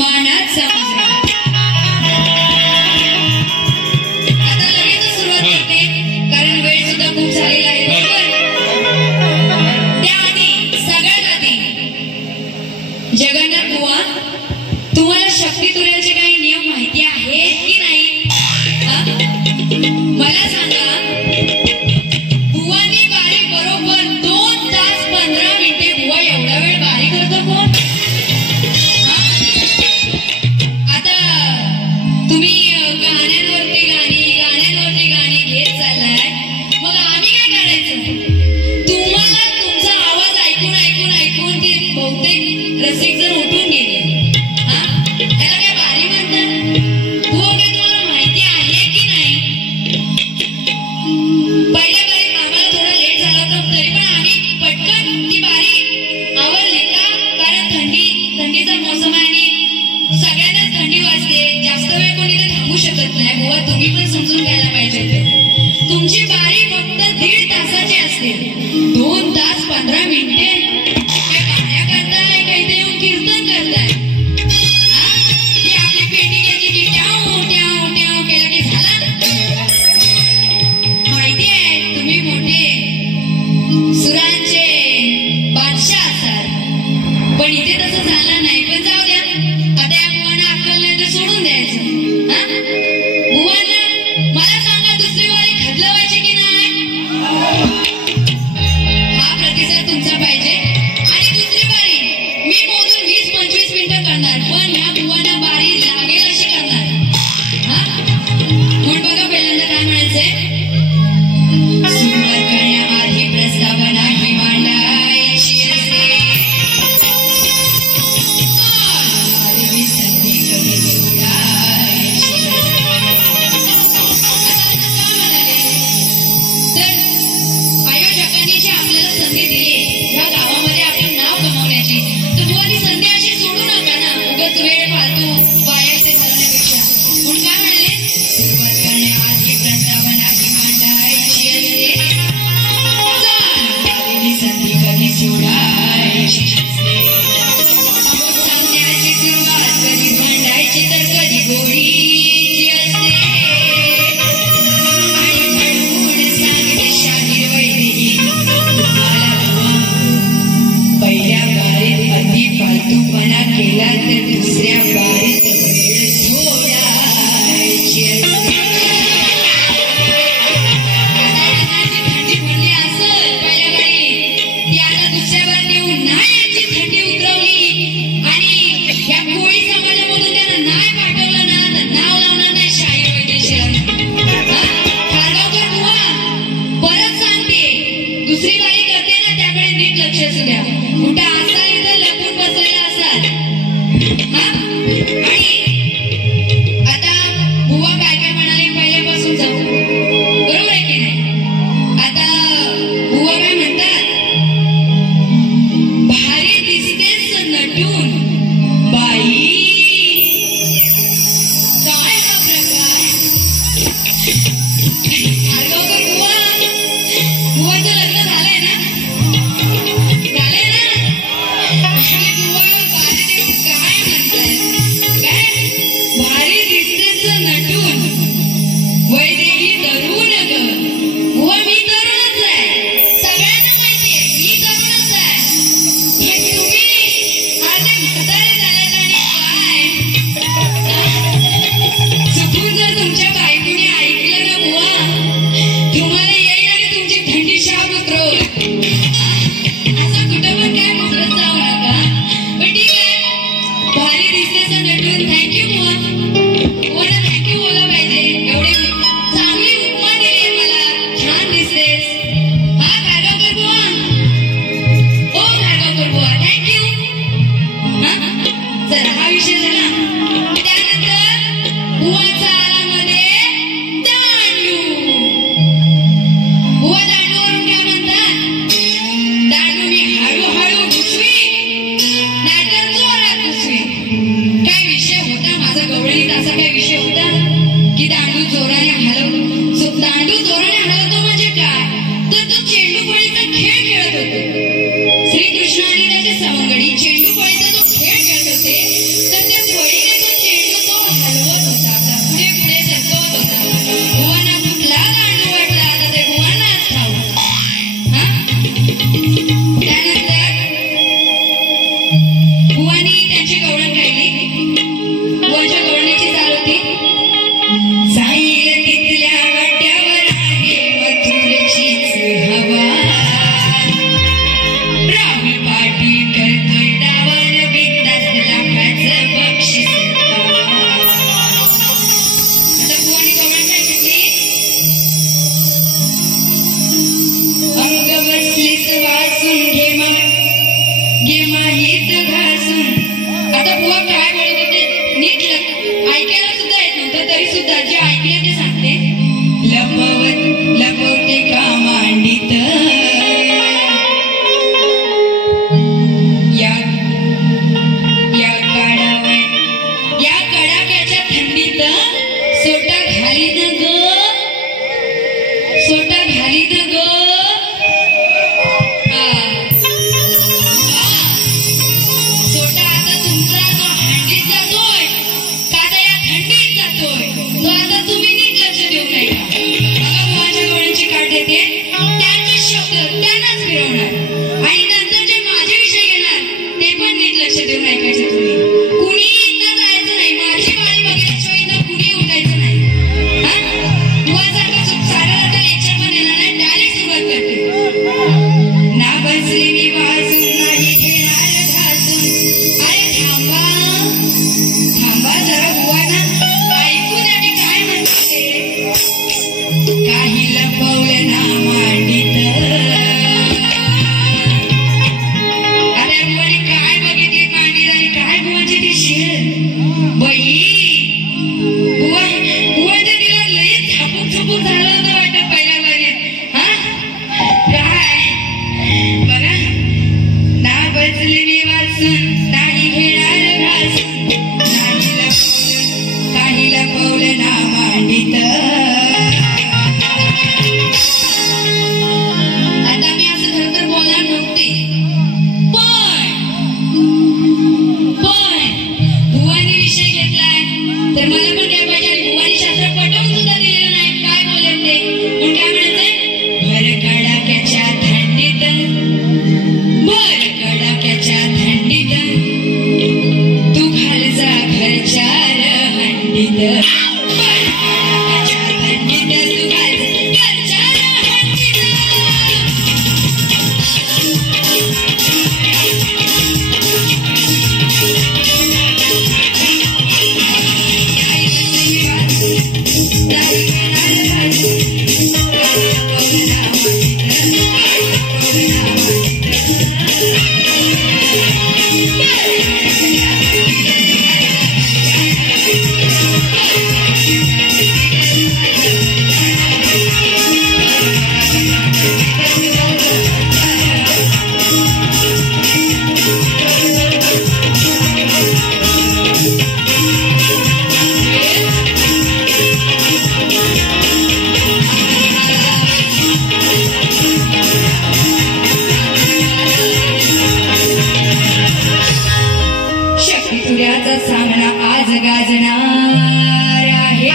मानात समजला. आता लगेच सुरुवात करते कारण वेळ सुद्धा खूप झालेला आहे. त्याआधी सगळ्यात आधी जगन्नाथ बुवा, तुम्हाला शक्ती तुऱ्याचे काही नियम माहिती आहेत की नाही? मला सांगा. बुवानी बारी बरोबर 2 तास 15 मिनिटे. बुवा एवढा वेळ बारी करतो कोण? आता तुम्ही गाण्यांवरती गाणी घेत चाललाय. मग आम्ही काय करायचं? तुम्हाला तुमचा आवाज ऐकून ऐकून ऐकून ते बहुतेक रसिक जण उठून गेले. त्याला काय बारी म्हणतात? बुवा काय तुम्हाला माहिती आहे की नाही? पहिल्या बारीत आम्हाला थोडा लेट झाला होता तरी पण आम्ही पटकन ती बारी आवरली का? कारण थंडीचा मोसम आहे आणि सगळ्यांनाच थंडी वाजते. जास्त वेळ कोणी ते थांबू शकत नाही. बुवा तुम्ही पण समजून घ्यायला पाहिजे. तुमची बारी फक्त 1.5 तासाची असते. 2 तास 15 मिनिटे काय गाण्या करताय? काही ते येऊन कीर्तन करताय? ती आपली पेटी घ्यायची की ट्याव ट्याव ट्याव केलं की झालं. माहिती आहे तुम्ही मोठे सुरांचे बादशाह असाल, पण इथे तसं झालं नाही. पण जाऊ द्या, आता या बुवांना अक्कल नाही तर सोडून द्यायचं. बुवांना मला सांगा, दुसरी वारी खदलवायची की नाही? हा प्रतिसाद तुमचा पाहिजे. आणि दुसरी बारी मी मोजून 20-25 मिनिटं करणार, पण ह्या बुवांना बारी लागेल अशी करणार. म्हणून बघा पहिल्यांदा काय म्हणायचंय. सुरुवात करण्याआधी प्रस्तावना ही मांडायची असते. आधी संधी कधी सोडायची असते. आता का म्हणाले तर आयोजकांनी जी आपल्याला संधी दिली या गावामध्ये आपलं नाव कमावण्याची, तर बुवानी संधी अशी सोडू नका ना. उगाच वेळ फालतू वाया ते घालवण्यापेक्षा. म्हणून काय म्हणाले, सुरुवात करण्याआधी प्रस्तावना ही मांडायची असते. आधी संधी कधी सोडायची असते. सांगण्याची सुरुवात कधी भांडायची तर कधी गोडीची असते. आणि म्हणून सांगते शाहीर वैदेही तुम्हाला, पहिल्या बारीत अति फालतूपणा केला तर दुसऱ्या बारीत वेळ सोडायची असते. आता थंडी पडली असेल पहिल्या बारीत, ती आता दुसऱ्या बारीत येऊन नाही याची थंडी उतरवली आणि या कोळी समाजामधून त्यांना नाही पाठवलं ना तर नाव लावणार नाही शाहीर वैदेशी. खारगावकर बुवा, परत सांगते, दुसरी बारी करते ना त्याकडे नीट लक्ष असू द्या. कुठं असाल इथं लपून बसलेला असाल. आणि आता बुवा काय काय म्हणाले पहिल्यापासून जाऊ, बरोबर आहे की नाही? आता बुवा काय म्हणतात, भारी दिसतेस नटून बाई. काय हा प्रकार? खारगावकर बुवा, बुवाचं लग्न झालंय ना? झालंय ना? आणि बुवा बारी देऊन काय म्हणताय? काय भारी दिसतेस नटून वैदेही तरुण ग. बुवा मी तरुणच आहे, सगळ्यांना माहितीये मी तरुणच आहे. हे तुम्ही अर्धे म्हातारे झाल्यात आणि काय चुकून जर तुमच्या बायकोने ऐकलं ना बुवा, तुम्हाला येईल आणि तुमची थंडी शाप उतरवल. असं कुठं पण काय बोलत जाऊ नका. पण ठीक आहे, भारी दिसतेस नटून. थँक्यू बुवा. बुवाला थँक्यू बोला पाहिजे. एवढे चांगली उपमा दिली मला. छान दिसतेस. खारगावकर बुवा, ओ खारगावकर बुवा, थँक्यू. चला हा विषय झाला. त्यानंतर बुवाचा आला मध्ये दांडू. बुवा दांडूवरून काय म्हणतात, दांडू मी हळूहळू घुसवी नाहीतर जोरात घुसवी. काय विषय होता माझा गवळणीत, असा काय विषय होता की दांडू जोराने हलवतो म्हणजे काय, तर तो चेंडूफळीचा खेळ खेळत होतो. श्रीकृष्ण आणि त्याचे सवंगडी चेंडूफळीचा जो खेळ खेळत होते, तर ते बुवा काय बोलत होते नीट ऐकायला सुद्धा येत नव्हतं, तरी सुद्धा जे ऐकले ते सांगते. लपवते का मांडीत या कडाक्याच्या थंडीत सोटा घालीन ग, सोटा घालीन ग. सोटा आता तुमचा तो हंडीत जातोय का आता या थंडीत जातोय, तो आता तुम्ही नीट लक्ष देऊ नये का. बघा बुवाच्या डोळ्यांची काढ देते, त्यांचे शब्द त्यांनाच फिरवणार आणि नंतर जे माझे विषय घेणार ते पण नीट लक्ष देऊन ऐकायचे तुम्ही. कुणी इथं जायचं नाही, माझी बाळी बघितल्याशिवाय इथं कुणी उठायचं नाही. हा बुवासारखं साडा आता लेक्चर पण येणार नाही, डायरेक्ट सुरुवात करते. ना बसली मी वाजून नाही घेणार घासून. अरे थांबा थांबा जरा बुवांना ऐकू द्या मी काय म्हणते. काही लपवलं ना मांडीत. आता बुवाने काय बघितले मांडीत आणि काय बुवाची ती शिळ बाई. बुवा तर तिला लई झापूक झालं होतं वाटतं पहिल्या बारीत. हा काय बघा, ना बसली मी वाजून नाही घेणार घासून. काही लपवलं ना मांडीत. आता मी असं खरं तर बोलणार नव्हते, पण बुवांनी विषय घेतलाय तर मला पण काय पाहिजे. आणि बुवांनी शास्त्र पटवून सुद्धा दिलेलं नाही काय बोलत ते. पण काय म्हणायचंय, भर कडाक्याच्या थंडीत, भर कडाक्याच्या थंडीत तू घाल जा घरच्या हंडीत. भर कडाक्याच्या थंडीत तू घाल जा घरच्या हंडीत. तुऱ्याचा सामना आज गाजणार आहे.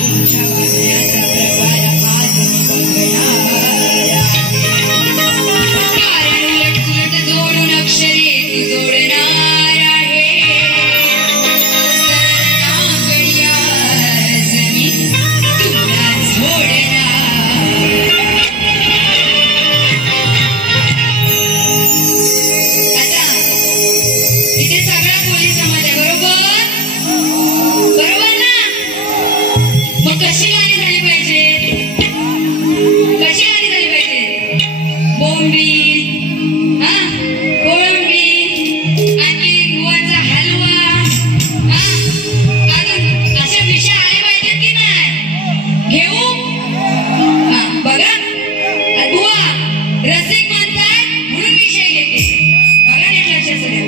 तुमच्या वागण्याचा प्रकार आज बघणार. कारण उलट पुलट जोडून अक्षरे तू जोडणार आहे. आज मी तुला जोडणार. आता इथे सगळा कोळी समाज आहे, बरोबर बरोबर ना. मग कशी गाणी झाली पाहिजे, कशी गाणी झाली पाहिजे. बोंबी, हा कोळंबी, आणखी गुवाचा हलवा, हा अजून असे विषय आले पाहिजेत की नाही. घेऊ हा बघा बुवा रसिक म्हणतात म्हणून विषय घेते. बघा नीट लक्ष असू द्या.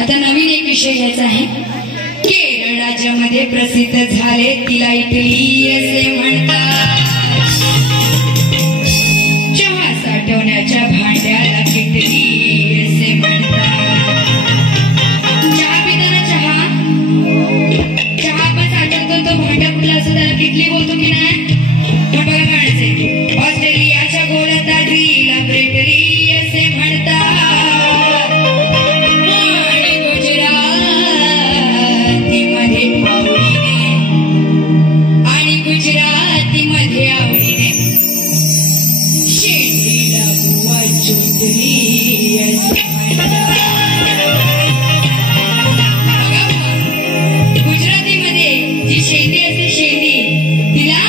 आता नवीन एक विषय घ्यायचा आहे. केरळ राज्यामध्ये प्रसिद्ध झाले तिला इटली असे म्हणतात. चहा साठवण्याच्या भांड्याला किटली असे म्हणतात. चहा पिताना चहा आपण साठवतो तो भांडा कुठला असतो त्याला किटली बोलतो की नाही? पण बघा काढायचे. ऑस्ट्रेलियाच्या गोलंदाजीला ब्रेटरी असे म्हणतात. गुजरातीमध्ये आवडीने शेंडीला बुवा चोटली असे म्हणतात. गुजरातीमध्ये जी शेंडी असते शेंडी तिला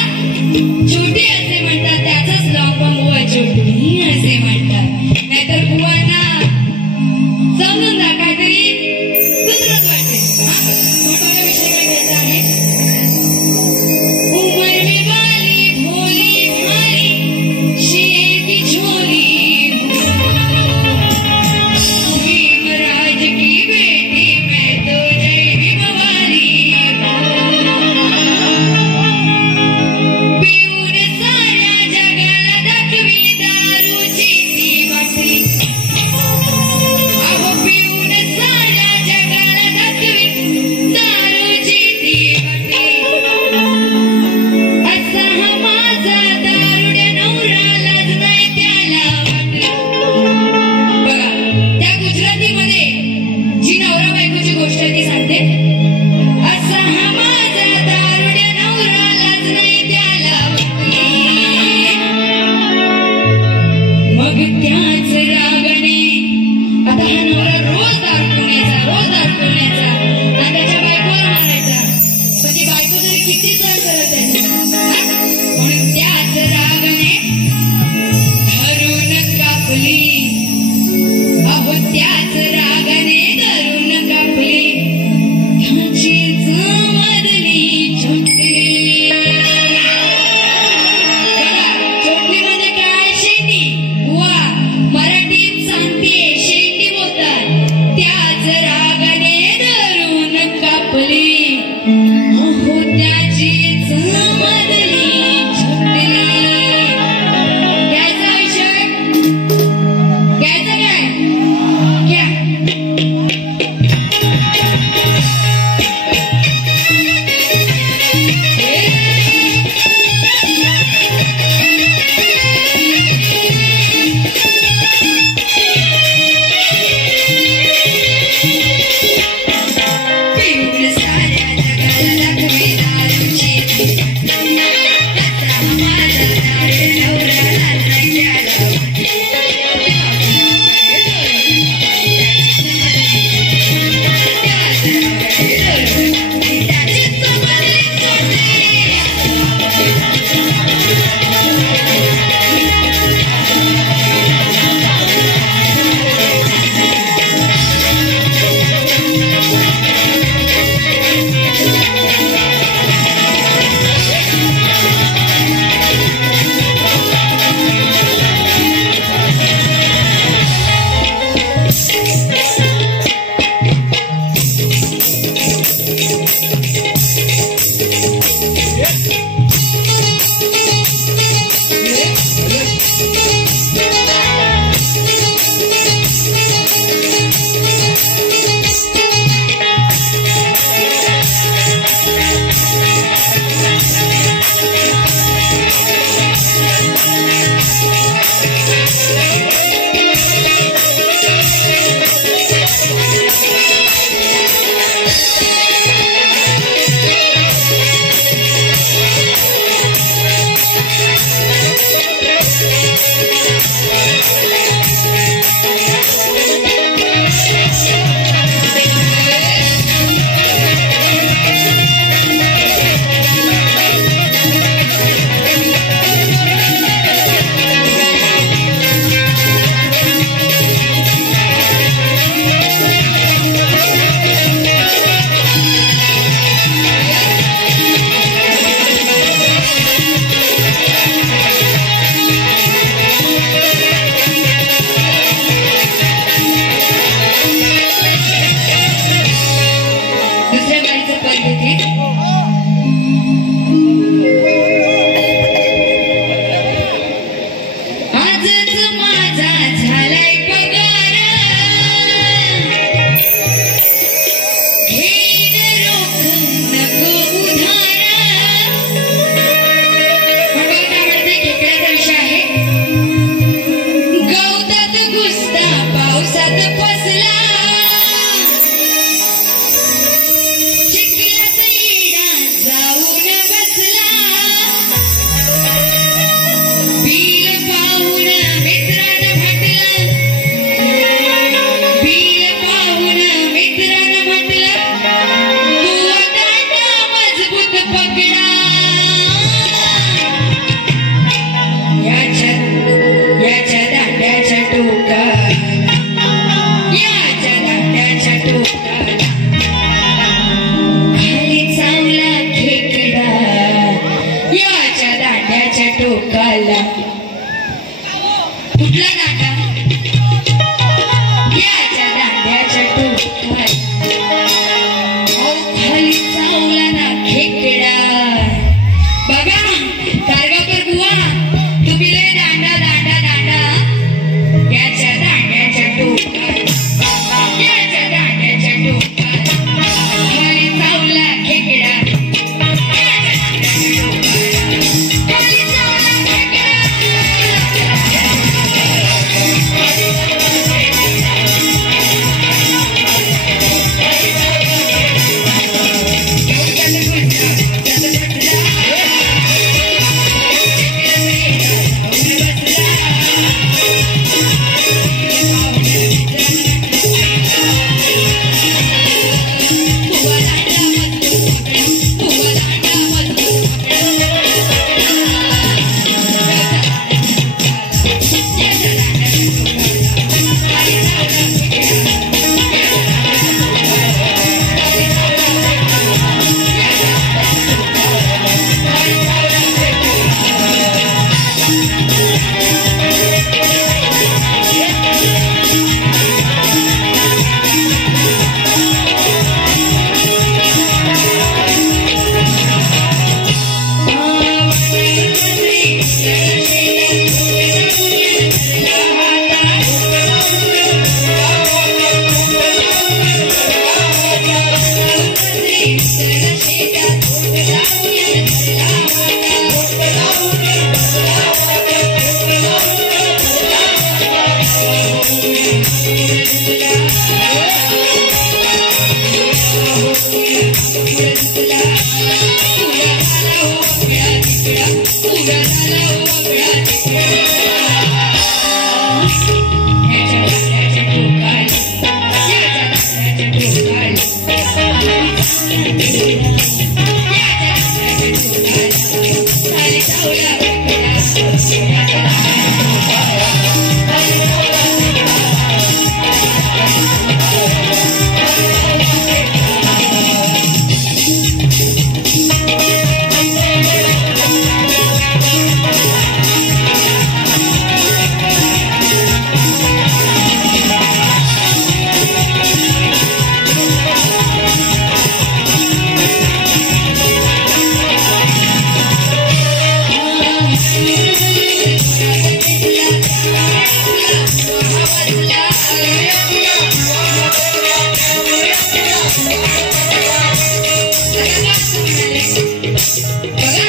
बघा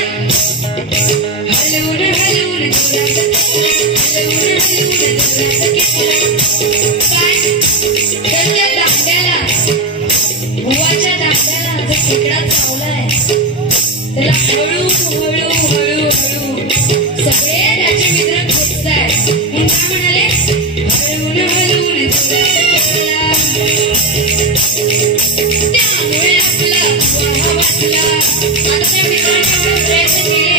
हलवून हलवून काय त्याच्या दांड्याला गुवाच्या दांड्याला जो खेकडा चावलाय त्याला हळू हळू हळू हळू सगळे त्याचे मित्र खेचतायत म्हणून काय म्हणाले हलवून हलवून त्यामुळे आपला वाटला आता त्या मित्रांनी प्रयत्न केले